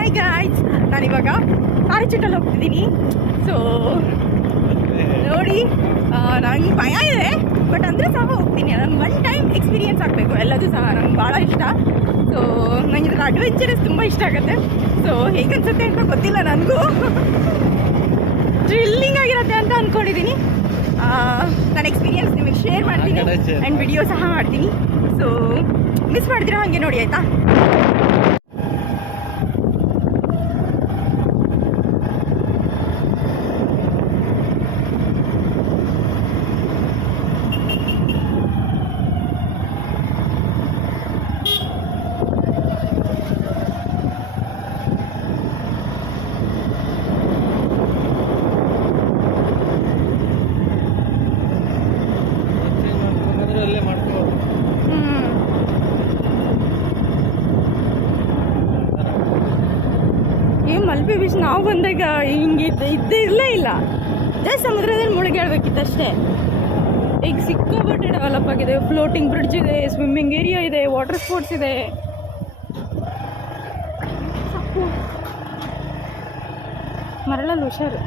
Hi guys ನಾನಿವಾಗ ಪಾರಿಚುಟ್ಟಲ್ಲಿ ಹೋಗ್ತಿದ್ದೀನಿ. So ನೋಡಿ ನಂಗೆ ಭಯ ಇದೆ ಬಟ್ ಅಂದರೆ ಸಹ ಹೋಗ್ತೀನಿ. ನಂಗೆ ಒನ್ ಟೈಮ್ ಎಕ್ಸ್ಪೀರಿಯೆನ್ಸ್ ಆಗಬೇಕು. ಎಲ್ಲದು ಸಹ ನಂಗೆ ಭಾಳ ಇಷ್ಟ. ಸೊ ನಂಗೆ ಇದ್ರ ಅಡ್ವೆಂಚರಸ್ ತುಂಬ ಇಷ್ಟ ಆಗುತ್ತೆ. ಸೊ ಹೇಗನ್ಸುತ್ತೆ ಅಂತ ಗೊತ್ತಿಲ್ಲ ನನಗೂ. ಥ್ರಿಲ್ಲಿಂಗ್ ಆಗಿರುತ್ತೆ ಅಂತ ಅಂದ್ಕೊಂಡಿದ್ದೀನಿ ನನ್ನ ಎಕ್ಸ್ಪೀರಿಯನ್ಸ್ ನಿಮಗೆ ಶೇರ್ ಮಾಡ್ತೀನಿ ಆ್ಯಂಡ್ ವಿಡಿಯೋ ಸಹ ಮಾಡ್ತೀನಿ. ಸೊ ಮಿಸ್ ಮಾಡ್ತೀರಾ ಹಾಗೆ ನೋಡಿ ಆಯಿತಾ ಮಾಡ್ಬೇಕಂದ್ರೆ ಅಲ್ಲೇ ಮಾಡ್ಕೋಬೋದು ಈ ಮಲ್ಪೆ ಬೀಚ್ ನಾವು ಬಂದಾಗ ಹಿಂಗೆ ಇದ್ದ ಇರಲೇ ಇಲ್ಲ. ಜಸ್ಟ್ ಸಮುದ್ರದಲ್ಲಿ ಮುಳುಗೇಳ್ಬೇಕಿತ್ತು ಅಷ್ಟೇ ಈಗ ಸಿಕ್ಕಾಪಟ್ಟೆ ಡೆವಲಪ್ ಆಗಿದೆ. ಫ್ಲೋಟಿಂಗ್ ಬ್ರಿಡ್ಜ್ ಇದೆ ಸ್ವಿಮ್ಮಿಂಗ್ ಏರಿಯಾ ಇದೆ ವಾಟರ್ ಸ್ಪೋರ್ಟ್ಸ್ ಇದೆ. ಮರಳಲ್ಲಿ ಹುಷಾರು.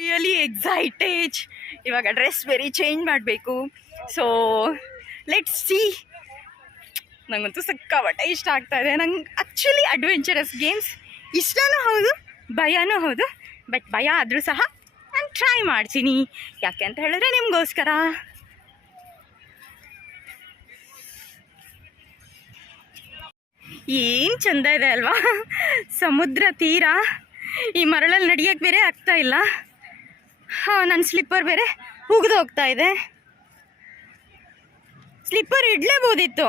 ರಿಯಲಿ ಎಕ್ಸೈಟೇಜ್ ಇವಾಗ ಡ್ರೆಸ್ ವೆರಿ ಚೇಂಜ್ ಮಾಡಬೇಕು. ಸೊ ಲೆಟ್ಸ್ ಸಿ ನಂಗಂತೂ ಸಿಕ್ಕಾಪಟ್ಟೆ ಇಷ್ಟ ಆಗ್ತಾ ಇದೆ. ನಂಗೆ ಆ್ಯಕ್ಚುಲಿ ಅಡ್ವೆಂಚರಸ್ ಗೇಮ್ಸ್ ಇಷ್ಟನೂ ಹೌದು, ಭಯನೂ ಹೌದು ಬಟ್ ಭಯ ಆದರೂ ಸಹ ನಾನು ಟ್ರೈ ಮಾಡ್ತೀನಿ. ಯಾಕೆ ಅಂತ ಹೇಳಿದ್ರೆ ನಿಮಗೋಸ್ಕರ. ಏನು ಚಂದ ಇದೆ ಅಲ್ವಾ? ಸಮುದ್ರ ತೀರ. ಈ ಮರಳಲ್ಲಿ ನಡಿಯೋಕ್ಕೆ ಬೇರೆ ಆಗ್ತಾ ಇಲ್ಲ. ಹಾಂ ನನ್ನ ಸ್ಲಿಪ್ಪರ್ ಬೇರೆ ಹೋಗ್ತಾ ಇದೆ. ಸ್ಲಿಪ್ಪರ್ ಇಡಲೇಬೋದಿತ್ತು.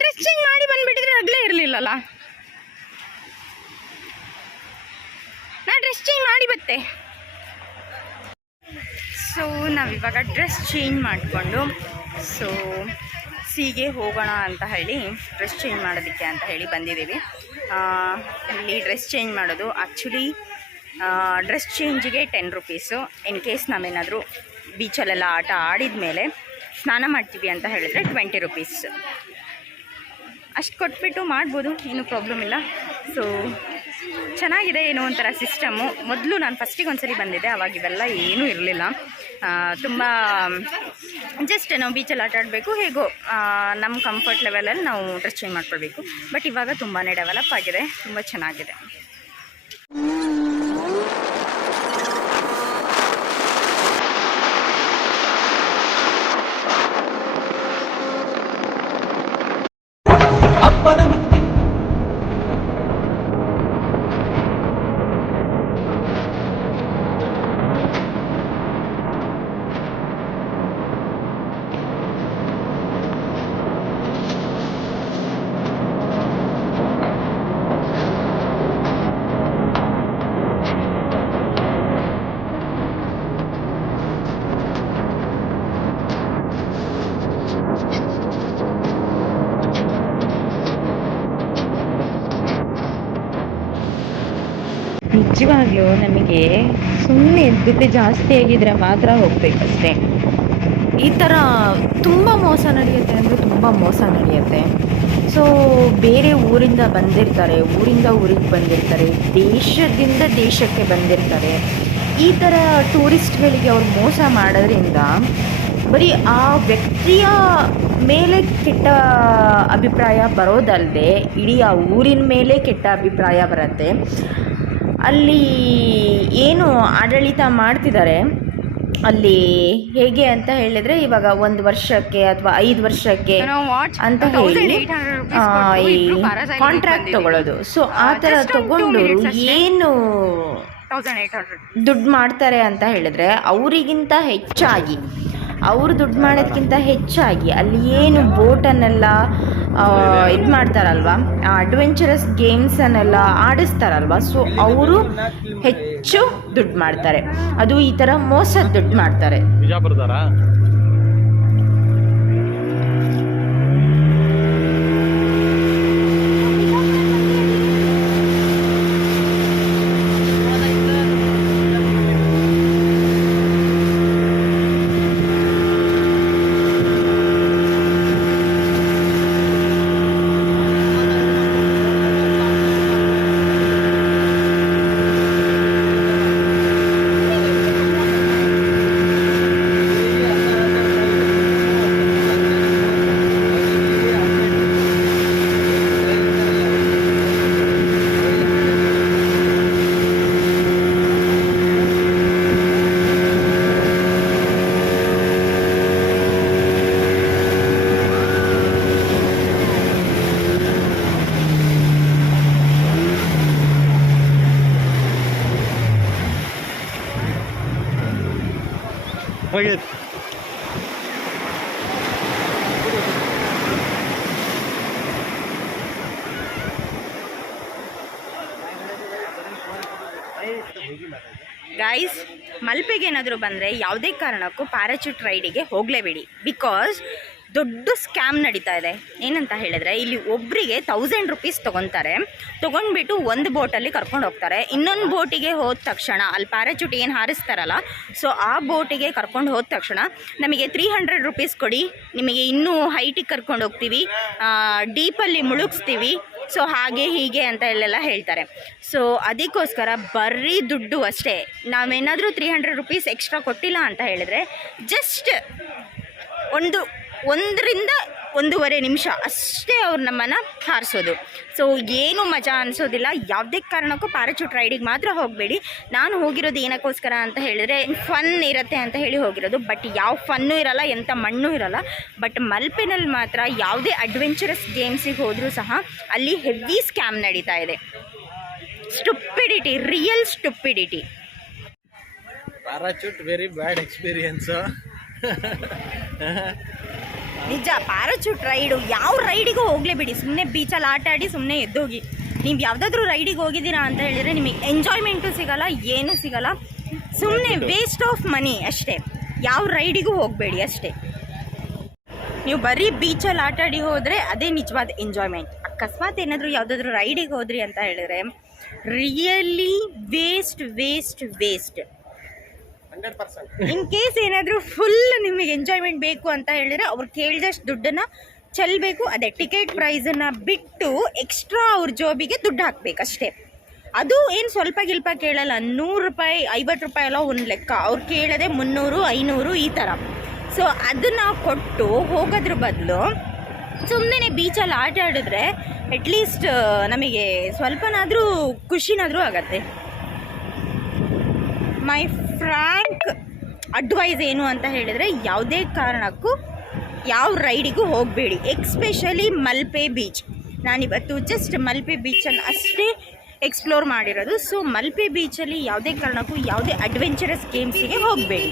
ಡ್ರೆಸ್ ಚೇಂಜ್ ಮಾಡಿ ಬಂದ್ಬಿಟ್ಟಿದ್ರೆ ಅಗ್ಲೇ ಇರಲಿಲ್ಲಲ್ಲ? ನಾ ಡ್ರೆಸ್ ಚೇಂಜ್ ಮಾಡಿ ಬತ್ತೆ. ಸೊ ನಾವಿವಾಗ ಡ್ರೆಸ್ ಚೇಂಜ್ ಮಾಡಿಕೊಂಡು ಸೊ ಸೀಗೆ ಹೋಗೋಣ ಅಂತ ಹೇಳಿ ಡ್ರೆಸ್ ಚೇಂಜ್ ಮಾಡೋದಕ್ಕೆ ಅಂತ ಹೇಳಿ ಬಂದಿದ್ದೀವಿ. ಇಲ್ಲಿ ಡ್ರೆಸ್ ಚೇಂಜ್ ಮಾಡೋದು ಆ್ಯಕ್ಚುಲಿ ಡ್ರೆಸ್ ಚೇಂಜಿಗೆ ಟೆನ್ ರುಪೀಸು ಇನ್ ಕೇಸ್ ನಾವೇನಾದರೂ ಬೀಚಲ್ಲೆಲ್ಲ ಆಟ ಆಡಿದ ಮೇಲೆ ಸ್ನಾನ ಮಾಡ್ತೀವಿ ಅಂತ ಹೇಳಿದ್ರೆ ಟ್ವೆಂಟಿ ರುಪೀಸ್ ಅಷ್ಟು ಕೊಟ್ಬಿಟ್ಟು ಮಾಡ್ಬೋದು ಏನೂ ಪ್ರಾಬ್ಲಮ್ ಇಲ್ಲ. ಸೊ ಚೆನ್ನಾಗಿದೆ ಏನೋ ಒಂಥರ ಸಿಸ್ಟಮು ಮೊದಲು ನಾನು ಫಸ್ಟಿಗೆ ಒಂದ್ಸರಿ ಬಂದಿದ್ದೆ, ಅವಾಗ ಇವೆಲ್ಲ ಏನೂ ಇರಲಿಲ್ಲ. ತುಂಬ ಜಸ್ಟ್ ನಾವು ಬೀಚಲ್ಲಿ ಆಟ ಆಡಬೇಕು, ಹೇಗೋ ನಮ್ಮ ಕಂಫರ್ಟ್ ಲೆವೆಲಲ್ಲಿ ನಾವು ಡ್ರೆಸ್ ಚೇಂಜ್ ಮಾಡ್ಕೊಳ್ಬೇಕು. ಬಟ್ ಇವಾಗ ತುಂಬಾ ಡೆವಲಪ್ ಆಗಿದೆ, ತುಂಬ ಚೆನ್ನಾಗಿದೆ. ನಿಜವಾಗ್ಲೂ ನಮಗೆ ಸುಮ್ಮನೆ ದುಡ್ಡು ಜಾಸ್ತಿ ಆಗಿದ್ರೆ ಮಾತ್ರ ಹೋಗ್ಬೇಕಷ್ಟೇ. ಈ ಥರ ತುಂಬ ಮೋಸ ನಡೆಯುತ್ತೆ ಅಂದರೆ ತುಂಬ ಮೋಸ ನಡೆಯುತ್ತೆ. ಸೊ ಬೇರೆ ಊರಿಂದ ಬಂದಿರ್ತಾರೆ, ಊರಿಂದ ಊರಿಗೆ ಬಂದಿರ್ತಾರೆ, ದೇಶದಿಂದ ದೇಶಕ್ಕೆ ಬಂದಿರ್ತಾರೆ. ಈ ಥರ ಟೂರಿಸ್ಟ್ಗಳಿಗೆ ಅವ್ರು ಮೋಸ ಮಾಡೋದ್ರಿಂದ ಬರೀ ಆ ವ್ಯಕ್ತಿಯ ಮೇಲೆ ಕೆಟ್ಟ ಅಭಿಪ್ರಾಯ ಬರೋದಲ್ಲದೆ ಇಡೀ ಆ ಊರಿನ ಮೇಲೆ ಕೆಟ್ಟ ಅಭಿಪ್ರಾಯ ಬರುತ್ತೆ. ಅಲ್ಲಿ ಏನು ಆಡಳಿತ ಮಾಡ್ತಿದ್ದಾರೆ ಅಲ್ಲಿ ಹೇಗೆ ಅಂತ ಹೇಳಿದ್ರೆ ಇವಾಗ ಒಂದು ವರ್ಷಕ್ಕೆ ಅಥವಾ ಐದು ವರ್ಷಕ್ಕೆ ಅಂತ ಹೇಳಿ ಕಾಂಟ್ರಾಕ್ಟ್ ತಗೊಳ್ಳೋದು. ಸೊ ಆ ಥರ ತಗೊಂಡು ಏನು ದುಡ್ಡು ಮಾಡ್ತಾರೆ ಅಂತ ಹೇಳಿದ್ರೆ ಅವರಿಗಿಂತ ಹೆಚ್ಚಾಗಿ ಅವರು ದುಡ್ಡು ಮಾಡೋದಕ್ಕಿಂತ ಹೆಚ್ಚಾಗಿ ಅಲ್ಲಿ ಏನು ಬೋಟನ್ನೆಲ್ಲ ಇದು ಮಾಡ್ತಾರಲ್ವಾ? ಅಡ್ವೆಂಚರಸ್ ಗೇಮ್ಸನ್ನೆಲ್ಲ ಆಡಿಸ್ತಾರಲ್ವ? ಸೊ ಅವರು ಹೆಚ್ಚು ದುಡ್ಡು ಮಾಡ್ತಾರೆ. ಅದು ಈ ಥರ ಮೋಸ ದುಡ್ಡು ಮಾಡ್ತಾರೆ. Bakit? ಗೈಸ್ ಮಲ್ಪೆಗೆ ಏನಾದರೂ ಬಂದರೆ ಯಾವುದೇ ಕಾರಣಕ್ಕೂ ಪ್ಯಾರಾಚೂಟ್ ರೈಡಿಗೆ ಹೋಗಲೇಬೇಡಿ ಬಿಕಾಸ್ ದೊಡ್ಡ ಸ್ಕ್ಯಾಮ್ ನಡೀತಾ ಇದೆ. ಏನಂತ ಹೇಳಿದ್ರೆ, ಇಲ್ಲಿ ಒಬ್ಬರಿಗೆ ತೌಸಂಡ್ ರುಪೀಸ್ ತೊಗೊತಾರೆ. ತೊಗೊಂಡ್ಬಿಟ್ಟು ಒಂದು ಬೋಟಲ್ಲಿ ಕರ್ಕೊಂಡು ಹೋಗ್ತಾರೆ. ಇನ್ನೊಂದು ಬೋಟಿಗೆ ಹೋದ ತಕ್ಷಣ, ಅಲ್ಲಿ ಪ್ಯಾರಾಚೂಟ್ ಏನು ಹಾರಿಸ್ತಾರಲ್ಲ ಸೊ ಆ ಬೋಟಿಗೆ ಕರ್ಕೊಂಡು ಹೋದ ತಕ್ಷಣ ನಮಗೆ ತ್ರೀ ಹಂಡ್ರೆಡ್ ರುಪೀಸ್ ಕೊಡಿ. ನಿಮಗೆ ಇನ್ನೂ ಹೈಟಿಗೆ ಕರ್ಕೊಂಡು ಹೋಗ್ತೀವಿ. ಡೀಪಲ್ಲಿ ಮುಳುಗಿಸ್ತೀವಿ. ಸೊ ಹಾಗೆ, ಹೀಗೆ ಅಂತ ಇಲ್ಲೆಲ್ಲ ಹೇಳ್ತಾರೆ. ಸೊ ಅದಕ್ಕೋಸ್ಕರ ಬರೀ ದುಡ್ಡು ಅಷ್ಟೇ. ನಾವೇನಾದರೂ ತ್ರೀ ಹಂಡ್ರೆಡ್ ರುಪೀಸ್ ಎಕ್ಸ್ಟ್ರಾ ಕೊಟ್ಟಿಲ್ಲ ಅಂತ ಹೇಳಿದರೆ ಜಸ್ಟ್ ಒಂದು ಒಂದರಿಂದ ಒಂದೂವರೆ ನಿಮಿಷ ಅಷ್ಟೇ ಅವ್ರು ನಮ್ಮನ್ನು ಹಾರಿಸೋದು. ಸೊ ಏನು ಮಜಾ ಅನಿಸೋದಿಲ್ಲ. ಯಾವುದೇ ಕಾರಣಕ್ಕೂ ಪ್ಯಾರಾಚೂಟ್ ರೈಡಿಗೆ ಮಾತ್ರ ಹೋಗಬೇಡಿ. ನಾನು ಹೋಗಿರೋದು ಏನಕ್ಕೋಸ್ಕರ ಅಂತ ಹೇಳಿದ್ರೆ ಫನ್ ಇರುತ್ತೆ ಅಂತ ಹೇಳಿ ಹೋಗಿರೋದು. ಬಟ್ ಯಾವ ಫನ್ನೂ ಇರಲ್ಲ ಎಂಥ ಮಣ್ಣು ಇರಲ್ಲ. ಬಟ್ ಮಲ್ಪೆನಲ್ಲಿ ಮಾತ್ರ ಯಾವುದೇ ಅಡ್ವೆಂಚರಸ್ ಗೇಮ್ಸಿಗೆ ಹೋದರೂ ಸಹ ಅಲ್ಲಿ ಹೆವಿ ಸ್ಕ್ಯಾಮ್ ನಡೀತಾ ಇದೆ. Stupidity real stupidity parachute very bad experience ನಿಜ ಪ್ಯಾರಾಚೂಟ್ ರೈಡು ಯಾವ ರೈಡಿಗೂ ಹೋಗಲೇಬೇಡಿ ಸುಮ್ಮನೆ ಬೀಚಲ್ಲಿ ಆಟ ಆಡಿ ಸುಮ್ಮನೆ ಎದ್ದೋಗಿ. ನೀವು ಯಾವುದಾದ್ರೂ ರೈಡಿಗೆ ಹೋಗಿದ್ದೀರಾ ಅಂತ ಹೇಳಿದರೆ ನಿಮಗೆ ಎಂಜಾಯ್ಮೆಂಟು ಸಿಗಲ್ಲ ಏನೂ ಸಿಗಲ್ಲ. ಸುಮ್ಮನೆ ವೇಸ್ಟ್ ಆಫ್ ಮನಿ ಅಷ್ಟೇ. ಯಾವ ರೈಡಿಗೂ ಹೋಗಬೇಡಿ ಅಷ್ಟೇ. ನೀವು ಬರೀ ಬೀಚಲ್ಲಿ ಆಟ ಆಡಿ ಹೋದರೆ ಅದೇ ನಿಜವಾದ ಎಂಜಾಯ್ಮೆಂಟ್ ಅಕಸ್ಮಾತ್ ಏನಾದರೂ ಯಾವುದಾದ್ರೂ ರೈಡಿಗೆ ಹೋದ್ರಿ ಅಂತ ಹೇಳಿದ್ರೆ really waste waste waste in case ಏನಾದರೂ ಫುಲ್ ನಿಮಗೆ ಎಂಜಾಯ್ಮೆಂಟ್ ಬೇಕು ಅಂತ ಹೇಳಿದ್ರೆ ಅವ್ರು ಕೇಳಿದಷ್ಟು ದುಡ್ಡನ್ನು ಚೆಲ್ಲಬೇಕು ಅದೇ ಟಿಕೆಟ್ ಪ್ರೈಸನ್ನು ಬಿಟ್ಟು ಎಕ್ಸ್ಟ್ರಾ ಅವ್ರ ಜಾಬಿಗೆ ದುಡ್ಡು ಹಾಕ್ಬೇಕು ಅಷ್ಟೇ. ಅದು ಏನು ಸ್ವಲ್ಪ ಗಿಲ್ಪ ಕೇಳಲ್ಲ, ನೂರು ರೂಪಾಯಿ, ಐವತ್ತು ರೂಪಾಯಿ ಎಲ್ಲ ಒಂದು ಲೆಕ್ಕ. ಅವ್ರು ಕೇಳದೆ ಮುನ್ನೂರು, ಐನೂರು ಈ ಥರ ಸೊ ಅದನ್ನು ಕೊಟ್ಟು ಹೋಗೋದ್ರ ಬದಲು ಸುಮ್ಮನೆ ಬೀಚಲ್ಲಿ ಆಟ ಆಡಿದ್ರೆ ಅಟ್ಲೀಸ್ಟ್ ನಮಗೆ ಸ್ವಲ್ಪನಾದರೂ ಖುಷಿನಾದರೂ ಆಗತ್ತೆ. ಮೈ ಫ್ರ್ಯಾಂಕ್ ಅಡ್ವೈಸ್ ಏನು ಅಂತ ಹೇಳಿದರೆ ಯಾವುದೇ ಕಾರಣಕ್ಕೂ ಯಾವ ರೈಡಿಗೂ ಹೋಗಬೇಡಿ, ಎಕ್ಸ್ಪೆಷಲಿ ಮಲ್ಪೆ ಬೀಚ್. ನಾನಿವತ್ತು ಜಸ್ಟ್ ಮಲ್ಪೆ ಬೀಚನ್ನು ಅಷ್ಟೇ ಎಕ್ಸ್ಪ್ಲೋರ್ ಮಾಡಿರೋದು. ಸೊ ಮಲ್ಪೆ ಬೀಚಲ್ಲಿ ಯಾವುದೇ ಕಾರಣಕ್ಕೂ ಯಾವುದೇ ಅಡ್ವೆಂಚರಸ್ ಗೇಮ್ಸಿಗೆ ಹೋಗಬೇಡಿ.